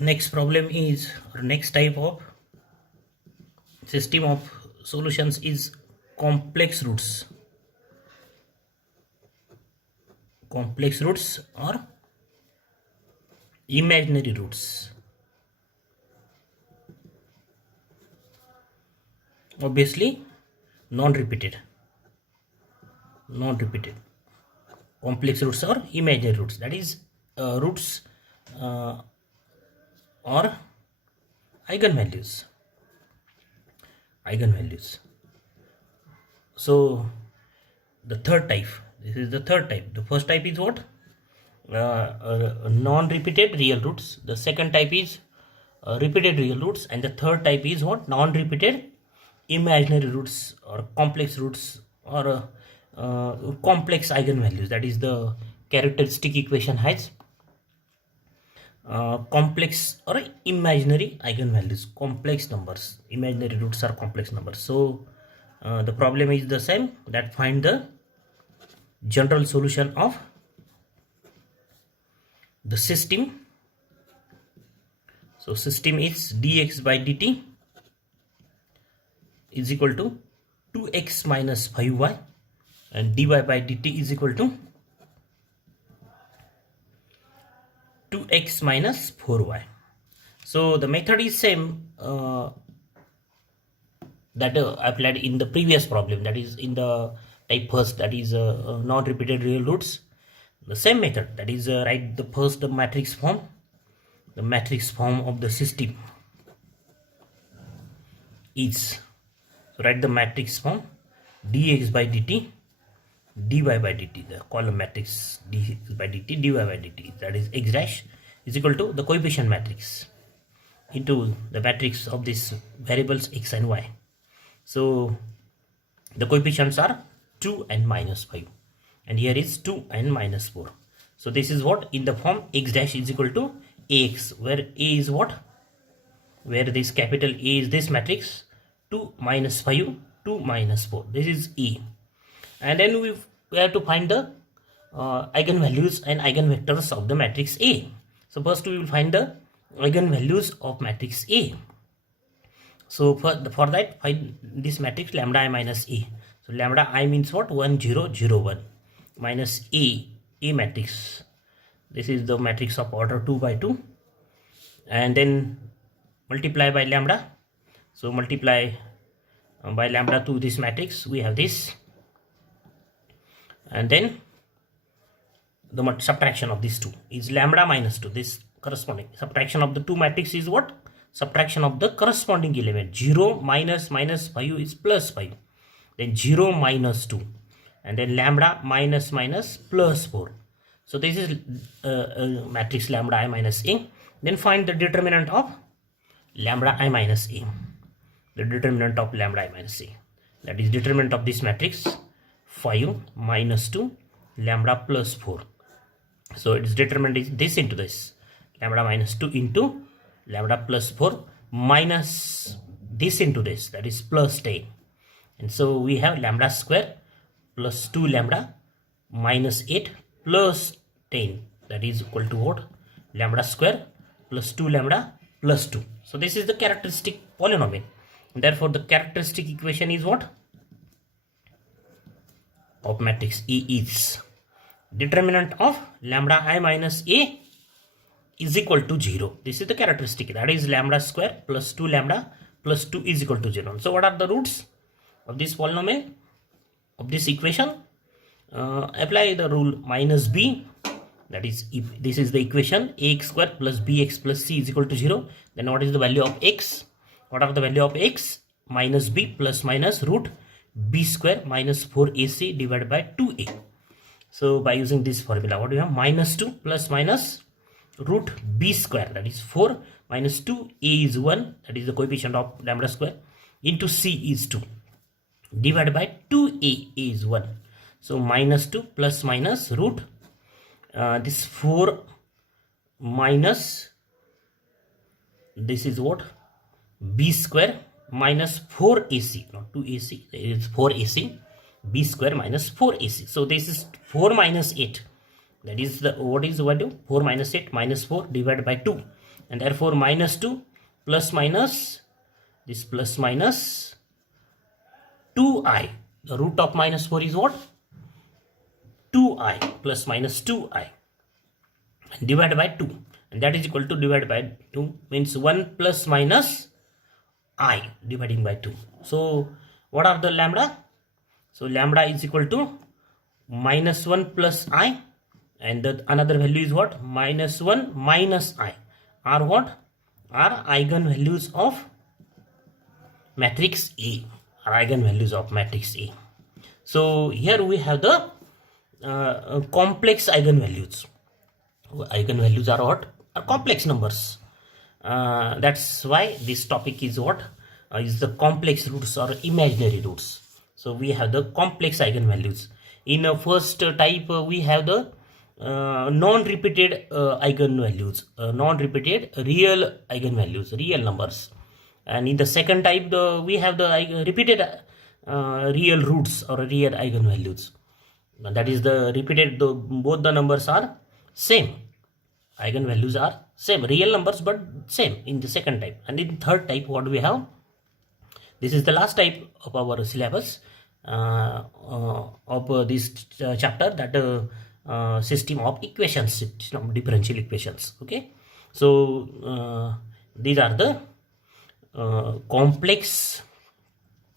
Next problem is, or next type of system of solutions is complex roots. Complex roots or imaginary roots. Obviously non-repeated. Complex roots or imaginary roots, that is roots or eigenvalues. So the third type, this is the third type. The first type is what? Non-repeated real roots. The second type is repeated real roots, and the third type is what? Non-repeated imaginary roots or complex roots or complex eigenvalues. That is the characteristic equation has complex or imaginary eigenvalues, complex numbers. Imaginary roots are complex numbers. So the problem is the same, that find the general solution of the system. So system is dx by dt is equal to 2x minus 5y, and dy by dt is equal to 2x minus 4y. So the method is same that applied in the previous problem, that is in the type first, that is non-repeated real roots. The same method, that is write the first the matrix form of the system is, so write the matrix form dx by dt dy by dt, the column matrix dx by dt dy by dt, that is x dash is equal to the coefficient matrix into the matrix of these variables x and y. So the coefficients are 2 and minus 5, and here is 2 and minus 4. So this is what in the form x dash is equal to ax, where a is what, where this capital A is this matrix, 2 minus 5 2 minus 4, this is E. And then we have to find the eigenvalues and eigenvectors of the matrix A. So first we will find the eigenvalues of matrix A. So for that, find this matrix lambda I minus A. So lambda I means what? 1 0 0 1 minus A matrix. This is the matrix of order 2 by 2, and then multiply by lambda. So multiply by lambda to this matrix, we have this, and then the subtraction of these two is lambda minus 2. This corresponding subtraction of the two matrix is what? Subtraction of the corresponding element. 0 minus 5 is plus 5, then 0 minus 2, and then lambda minus plus 4. So this is matrix lambda I minus A. Then find the determinant of lambda I minus A. The determinant of lambda I minus A, that is determinant of this matrix 5 minus 2 lambda plus 4. So its determinant is this into this, lambda minus 2 into lambda plus 4 minus this into this, that is plus 10. And so we have lambda square plus 2 lambda minus 8 plus 10, that is equal to what? Lambda square plus 2 lambda plus 2. So this is the characteristic polynomial. And therefore the characteristic equation is what? Of matrix E is determinant of lambda I minus A is equal to 0. This is the characteristic, that is lambda square plus 2 lambda plus 2 is equal to 0. So what are the roots of this polynomial, of this equation? Apply the rule minus b, that is if this is the equation ax square plus bx plus c is equal to 0, then what is the value of x? What are the value of x? Minus b plus minus root b square minus 4ac divided by 2a. So by using this formula, what do you have? Minus 2 plus minus root b square, that is 4 minus 2, a is 1, that is the coefficient of lambda square, into c is 2, divided by 2a is 1. So minus 2 plus minus root this 4 minus this is what? B square minus 4ac, not 2ac, it is 4ac, b square minus 4ac. So this is 4 minus 8, That is the, what is the value? 4 minus 8 minus 4 divided by 2, and therefore minus 2 plus minus this plus minus 2i. The root of minus 4 is what? 2i plus minus 2i divided by 2, and that is equal to divided by 2 means 1 plus minus I dividing by 2. So what are the lambda? So lambda is equal to minus 1 plus I, and the another value is what? Minus 1 minus I are what? Are eigenvalues of matrix A, are eigenvalues of matrix A. So here we have the complex eigenvalues. Eigenvalues are what? Are complex numbers. That's why this topic is what? Is the complex roots or imaginary roots. So we have the complex eigenvalues. In first type we have the non-repeated eigenvalues, non-repeated real eigenvalues, real numbers. And in the second type we have the repeated real roots or real eigenvalues. That is the repeated, both the numbers are same. Eigenvalues are same, real numbers but same in the second type. And in third type what we have, this is the last type of our syllabus of this chapter, that system of equations, system of differential equations. Okay, so these are the complex,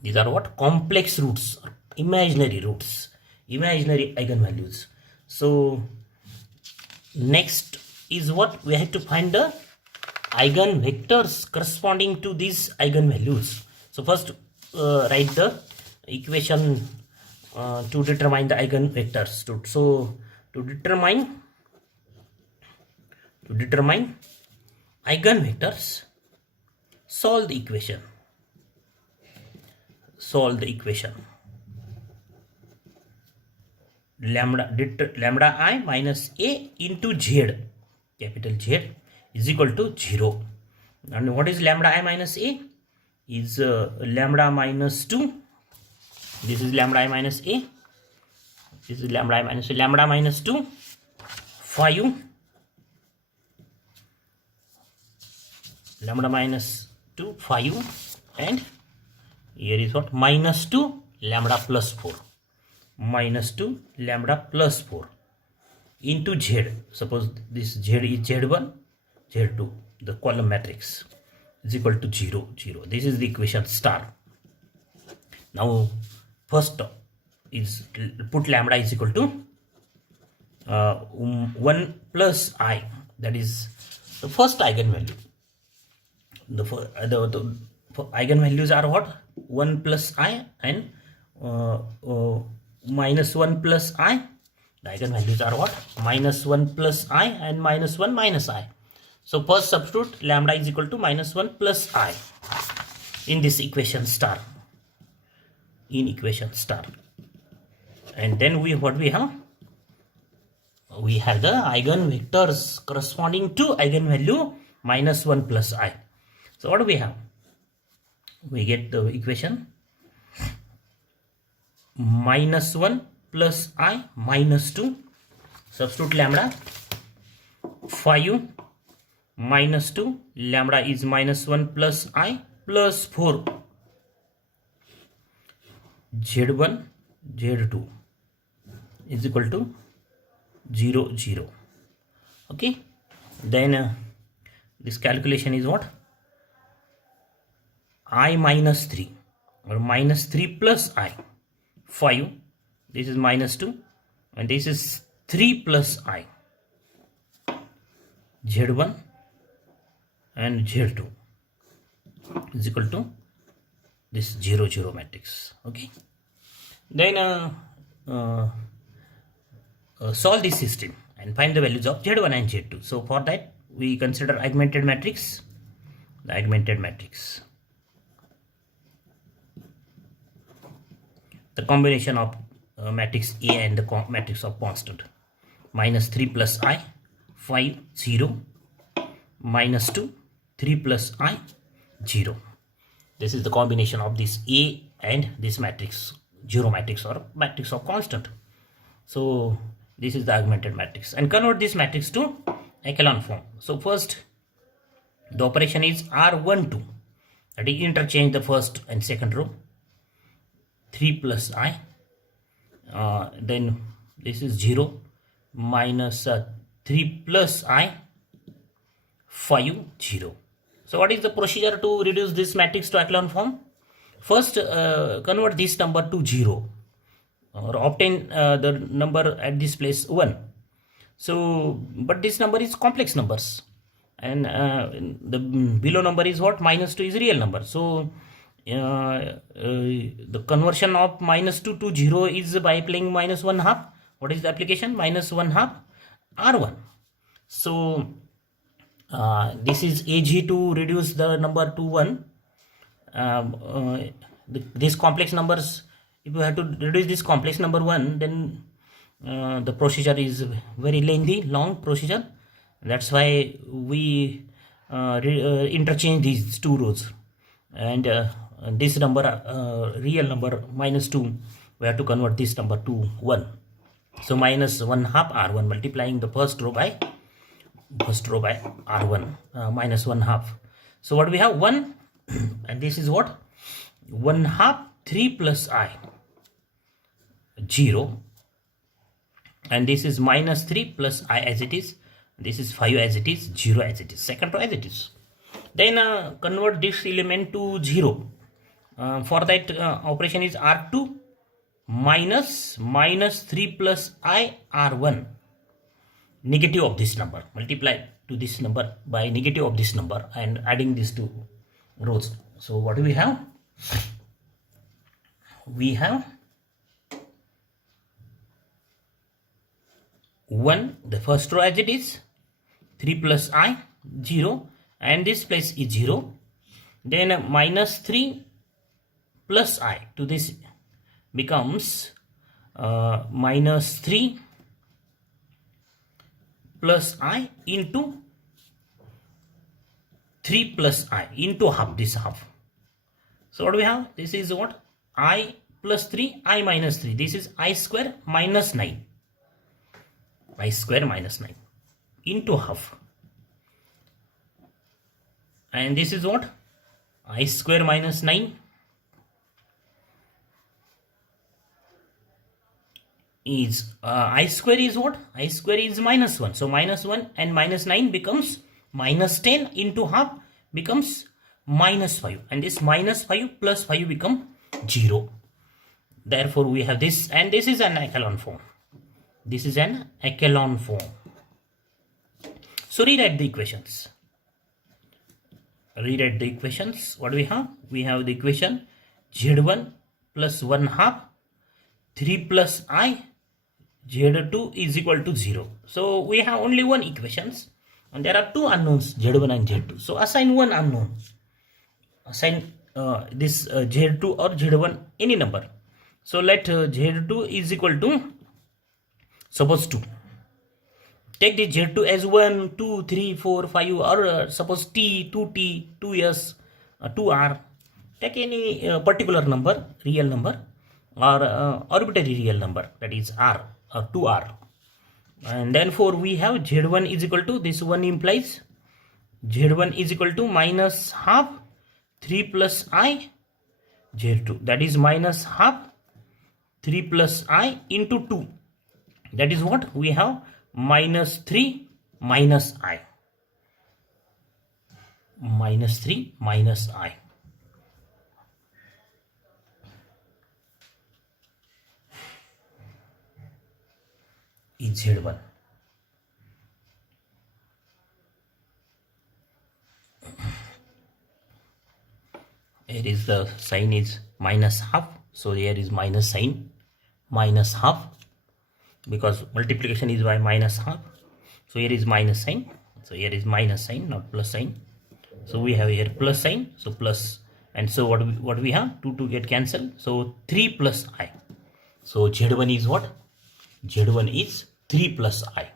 these are what? Complex roots, imaginary roots, imaginary eigenvalues. So next is what? We have to find the eigenvectors corresponding to these eigenvalues. So first write the equation to determine the eigenvectors. So to determine eigenvectors, solve the equation. Solve the equation. Lambda I minus A into Z, capital Z, is equal to 0. And what is lambda I minus A? Is lambda minus 2. This is lambda I minus A. This is lambda I minus A. Lambda minus 2, 5. Lambda minus 2, 5. And here is what? Minus 2 lambda plus 4. Minus 2 lambda plus 4 into Z. Suppose this Z is Z1, Z2, the column matrix is equal to 0, 0. This is the equation star. Now first is put lambda is equal to 1 plus I, that is the first eigenvalue. The eigenvalues are what? 1 plus I and minus 1 plus I. The eigenvalues are what? Minus 1 plus I and minus 1 minus I. So first substitute lambda is equal to minus 1 plus I in this equation star. In equation star. And then what we have? We have the eigenvectors corresponding to eigenvalue minus 1 plus I. So what do we have? We get the equation minus 1 plus I minus 2. Substitute lambda. 5 minus 2. Lambda is minus 1 plus I plus 4. Z1, Z2 is equal to 0, 0. Okay. Then this calculation is what? I minus 3 or minus 3 plus I. 5. This is minus 2 and this is 3 plus I. Z1 and Z2 is equal to this 0, 0 matrix. Okay. Then solve this system and find the values of Z1 and Z2. So for that we consider augmented matrix. The augmented matrix, the combination of matrix A and the matrix of constant. Minus 3 plus I, 5, 0. Minus 2, 3 plus I, 0. This is the combination of this A and this matrix, 0 matrix or matrix of constant. So This is the augmented matrix, and convert this matrix to echelon form. So first the operation is R12, that is interchange the first and second row, 3 plus I, then this is 0 minus 3 plus I, 5, 0. So what is the procedure to reduce this matrix to echelon form? First convert this number to 0, or obtain the number at this place 1. So but this number is complex numbers, and the below number is what? Minus 2 is real number. So the conversion of minus 2 to 0 is by applying minus 1/2. What is the application? Minus 1/2 R1. So this is AG to reduce the number to 1. These complex numbers, if you have to reduce this complex number 1, then the procedure is very lengthy, long procedure. That's why we interchange these two rows, and this number, real number minus 2, we have to convert this number to 1. So minus 1/2 R1, multiplying the first row by R1, minus 1/2. So what we have? 1, and this is what? 1/2 3 plus I, 0, and this is minus 3 plus I as it is, this is 5 as it is, 0 as it is, second row as it is. Then convert this element to 0. For that operation is R2 minus 3 plus I R1, negative of this number, multiply to this number by negative of this number, and adding these two rows. So what do we have? We have 1, the first row as it is, 3 plus I, 0, and this place is 0. Then minus 3 plus I to this becomes minus 3 plus I into 3 plus I into half, this half. So what do we have? This is what? I plus 3, I minus 3. This is I square minus 9. I square minus 9 into half. And this is what? I square minus 9 is I square is what? I square is minus 1. So minus 1 and minus 9 becomes minus 10 into half becomes minus 5. And this minus 5 plus 5 become 0. Therefore we have this, and this is an echelon form. This is an echelon form. So rewrite the equations. Rewrite the equations. What do we have? We have the equation Z1 plus 1/2 3 plus I Z2 is equal to 0. So we have only one equations, and there are two unknowns, Z1 and Z2. So assign one unknown. Assign this Z2 or Z1 any number. So let Z2 is equal to, suppose 2. Take the Z2 as 1, 2, 3, 4, 5, or suppose T, 2T, 2S, 2R. Take any particular number, real number, or arbitrary real number, that is R or 2R. And therefore we have Z1 is equal to, this one implies Z1 is equal to minus half 3 plus I Z2, that is minus half 3 plus I into 2, that is what we have, minus 3 minus I, minus 3 minus I. Is Z1. Here is the sign is minus half, so here is minus sign, minus half, because multiplication is by minus half. So here is minus sign, so here is minus sign, not plus sign. So we have here plus sign, so plus, and so what we have, 2 get cancelled, so 3 plus I. So Z1 is what? Z1 is 3 plus I.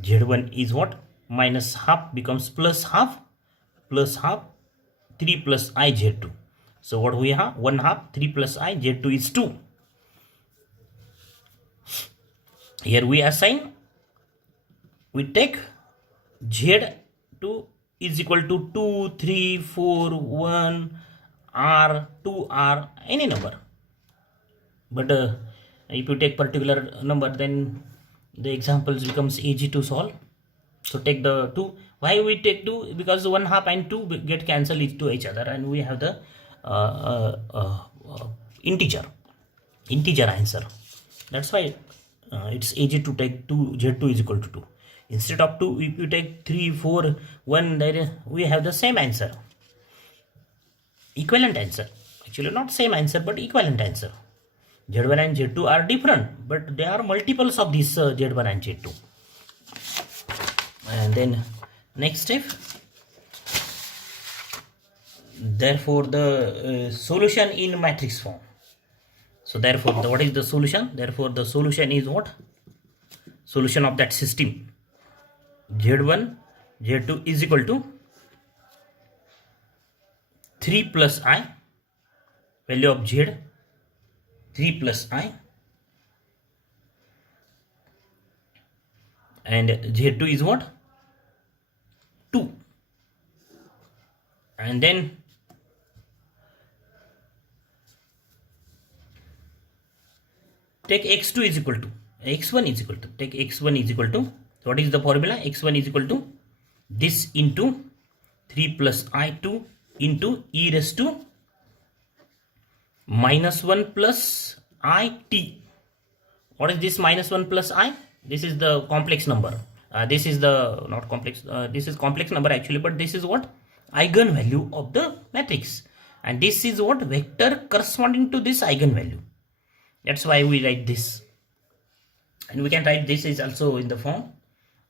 Z1 is what? Minus half becomes plus half, 3 plus I Z2. So what we have? 1/2 3 plus I Z2 is 2. Here we assign, we take Z2 is equal to 2, 3, 4, 1, R, 2R, any number. But if you take particular number, then the examples becomes easy to solve. So take the 2. Why we take 2? Because 1/2 and 2 get cancelled to each other, and we have the integer answer. That's why it's easy to take 2. Z2 is equal to 2. Instead of 2, if you take 3, 4, 1, then we have the same answer, equivalent answer. Actually not same answer, but equivalent answer. Z1 and Z2 are different, but they are multiples of this Z1 and Z2. And then next step, therefore the solution in matrix form. So therefore what is the solution? Therefore the solution is what? Solution of that system, Z1 Z2 is equal to 3 plus I, value of Z 3 plus I, and Z2 is what? 2. And then take x2 is equal to x1 is equal to, take x1 is equal to, what is the formula? X1 is equal to this into 3 plus I2 into e raised to minus 1 plus it. What is this minus 1 plus I? This is the complex number. This is the not complex, this is complex number actually, but this is what? Eigenvalue of the matrix, and this is what? Vector corresponding to this eigenvalue. That's why we write this, and we can write this is also in the form,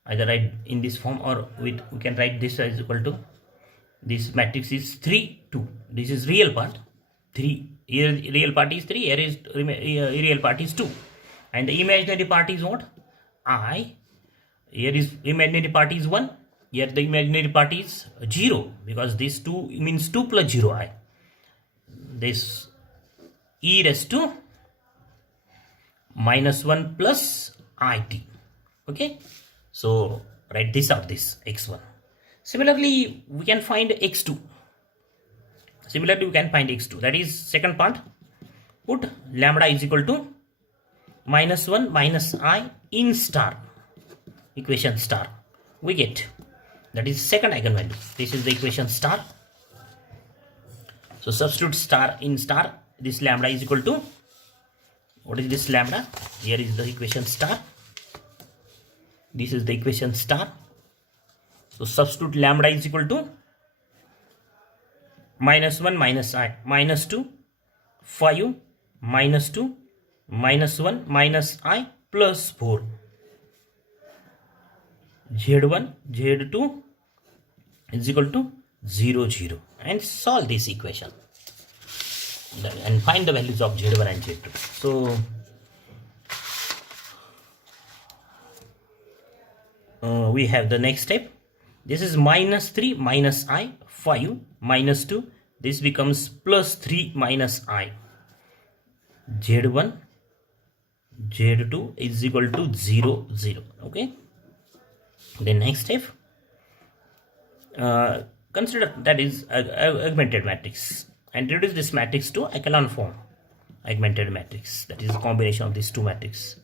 either write in this form, or we can write this as equal to, this matrix is 3, 2. This is real part 3, here real part is 3, here is real part is 2, and the imaginary part is what? I. Here is imaginary part is 1, here the imaginary part is 0, because this 2 means 2 plus 0 I. This e raised to minus 1 plus it. Okay, so write this out, this x1. Similarly we can find x2. That is second part. Put lambda is equal to minus 1 minus I in star, equation star. We get, that is second eigenvalue. This is the equation star. So substitute star in star. This lambda is equal to, what is this lambda? Here is the equation star. This is the equation star. So substitute lambda is equal to minus 1 minus I, minus 2, 5, minus 2, minus 1 minus I plus 4. Z1 Z2 is equal to 0, 0, and solve this equation and find the values of Z1 and Z2. So we have the next step. This is minus 3 minus I, 5 minus 2. This becomes plus 3 minus I. Z1 Z2 is equal to 0, 0. Okay. The next step, consider that is augmented matrix, and reduce this matrix to echelon form. Augmented matrix, that is a combination of these two matrices.